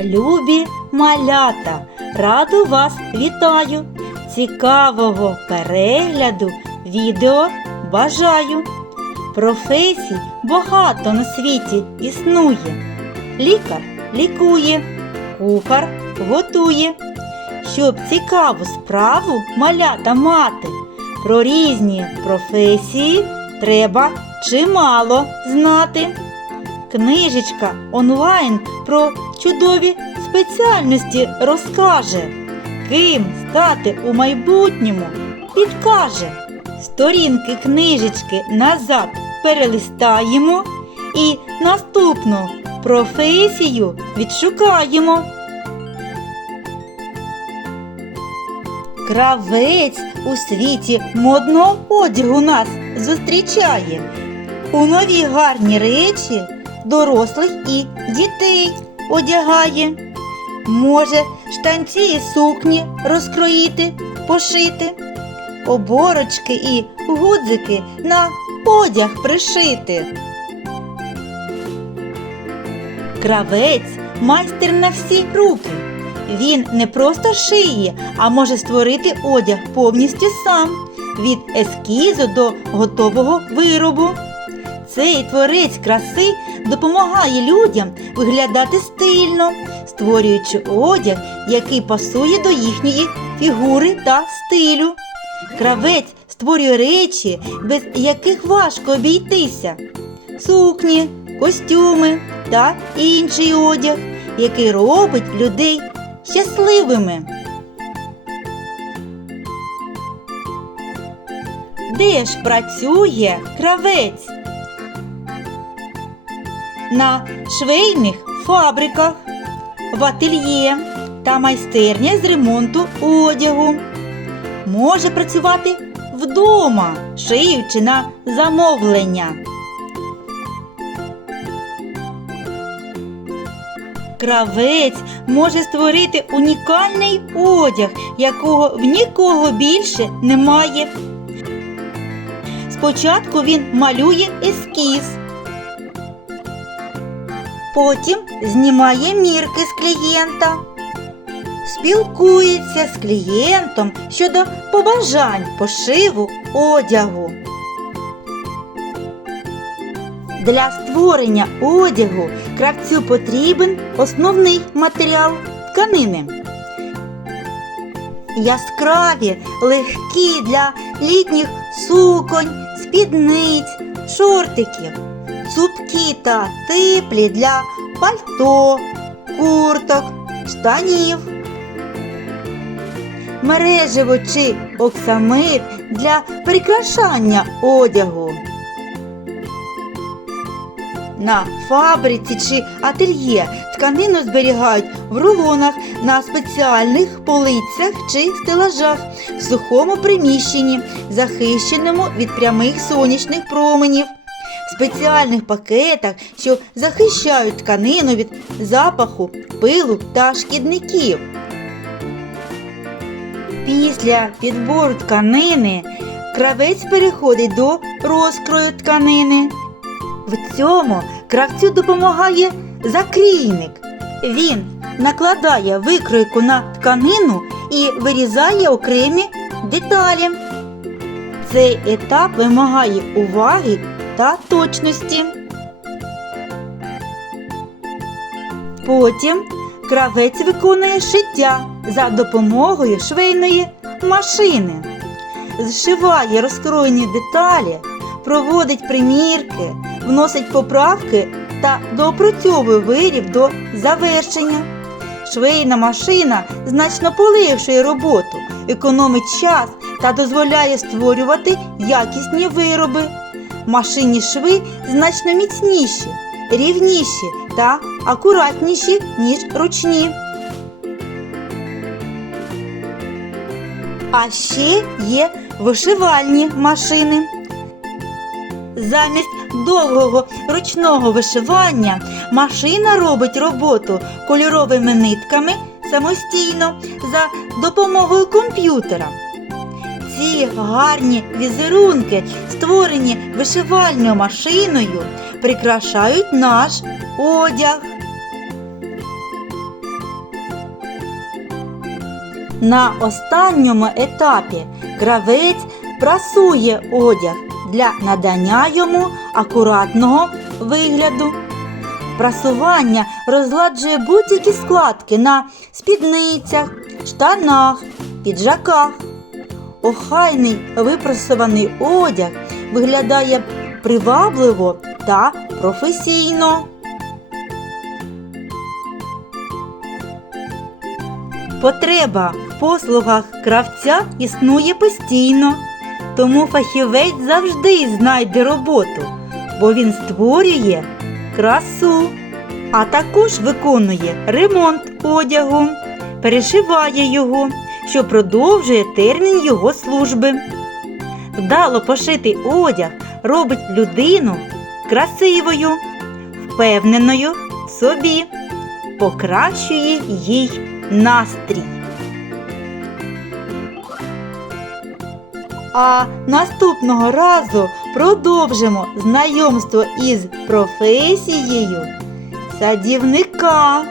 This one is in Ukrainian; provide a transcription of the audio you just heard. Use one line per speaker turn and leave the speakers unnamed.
Любі малята, раду вас вітаю! Цікавого перегляду відео бажаю! Професій багато на світі існує. Лікар лікує, кухар готує. Щоб цікаву справу малята мати, про різні професії треба чимало знати. Книжечка онлайн про чудові спеціальності розкаже, ким стати у майбутньому підкаже. Сторінки книжечки назад перелистаємо і наступну професію відшукаємо. Кравець у світі модного одягу нас зустрічає. У нові гарні речі дорослих і дітей одягає. Може штанці і сукні розкроїти, пошити, оборочки і гудзики на одяг пришити. Кравець майстер на всі руки. Він не просто шиє, а може створити одяг повністю сам від ескізу до готового виробу. Цей творець краси допомагає людям виглядати стильно, створюючи одяг, який пасує до їхньої фігури та стилю. Кравець створює речі, без яких важко обійтися: сукні, костюми та інший одяг, який робить людей щасливими. Де ж працює кравець? На швейних фабриках, в ательє та майстерня з ремонту одягу. Може працювати вдома, шиючи на замовлення. Кравець може створити унікальний одяг, якого в нікого більше немає. Спочатку він малює ескіз, потім знімає мірки з клієнта, спілкується з клієнтом щодо побажань пошиву одягу. Для створення одягу кравцю потрібен основний матеріал тканини. Яскраві, легкі для літніх суконь, спідниць, шортиків, цупкі та теплі для пальто, курток, штанів. Мережево чи оксамит для прикрашання одягу. На фабриці чи ательє тканину зберігають в рулонах на спеціальних полицях чи стелажах в сухому приміщенні, захищеному від прямих сонячних променів, спеціальних пакетах, що захищають тканину від запаху, пилу та шкідників. Після підбору тканини кравець переходить до розкрою тканини. В цьому кравцю допомагає закрійник. Він накладає викройку на тканину і вирізає окремі деталі. Цей етап вимагає уваги та точності. Потім кравець виконує шиття за допомогою швейної машини, зшиває розкроєні деталі, проводить примірки, вносить поправки та доопрацьовує виріб до завершення. Швейна машина значно полегшує роботу, економить час та дозволяє створювати якісні вироби. Машинні шви значно міцніші, рівніші та акуратніші, ніж ручні. А ще є вишивальні машини. Замість довгого ручного вишивання машина робить роботу кольоровими нитками самостійно за допомогою комп'ютера. Ці гарні візерунки, створені вишивальною машиною, прикрашають наш одяг. На останньому етапі кравець прасує одяг для надання йому акуратного вигляду. Прасування розгладжує будь-які складки на спідницях, штанах, піджаках. Охайний випрасований одяг виглядає привабливо та професійно. Потреба в послугах кравця існує постійно, тому фахівець завжди знайде роботу, бо він створює красу, а також виконує ремонт одягу, перешиває його, що продовжує термін його служби. Вдало пошитий одяг робить людину красивою, впевненою в собі, покращує їй настрій. А наступного разу продовжимо знайомство із професією садівника.